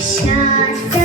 下